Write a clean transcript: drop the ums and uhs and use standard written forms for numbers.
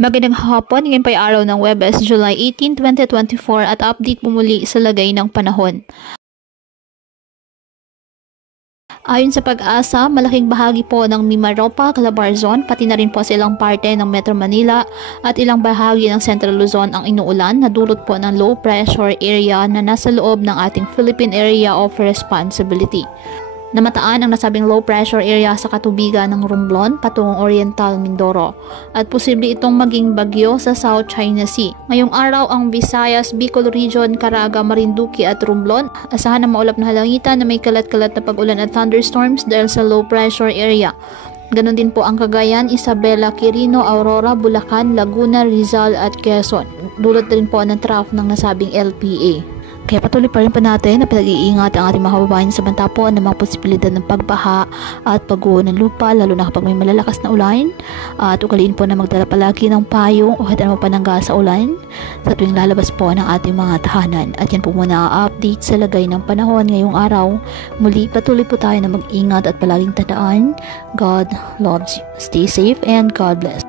Magandang hapon, ngayon pa araw ng Webes, July 18, 2024 at update po muli sa lagay ng panahon. Ayon sa Pag-asa, malaking bahagi po ng Mimaropa, Calabarzon, pati na rin po sa ilang parte ng Metro Manila at ilang bahagi ng Central Luzon ang inuulan na dulot po ng low pressure area na nasa loob ng ating Philippine Area of Responsibility. Namataan ang nasabing low pressure area sa katubigan ng Romblon patungong Oriental Mindoro at posible itong maging bagyo sa South China Sea. Ngayong araw ang Visayas, Bicol Region, Caraga, Marinduque at Romblon asahan na maulap na halangitan na may kalat-kalat na pag-ulan at thunderstorms dahil sa low pressure area. Ganon din po ang Cagayan, Isabela, Quirino, Aurora, Bulacan, Laguna, Rizal at Quezon. Dulot din po ng trough ng nasabing LPA. Kaya patuloy pa rin pa natin na pinag-iingat ang ating mga kababayan sa banta po ng mga posibilidad ng pagbaha at pagguho ng lupa lalo na kapag may malalakas na ulan at ugaliin po na magdala palagi ng payong o kahit ano panangga sa ulan sa tuwing lalabas po ng ating mga tahanan. At yan po muna ang update sa lagay ng panahon ngayong araw. Muli patuloy po tayo na mag-ingat at palaging tandaan, God loves you. Stay safe and God bless.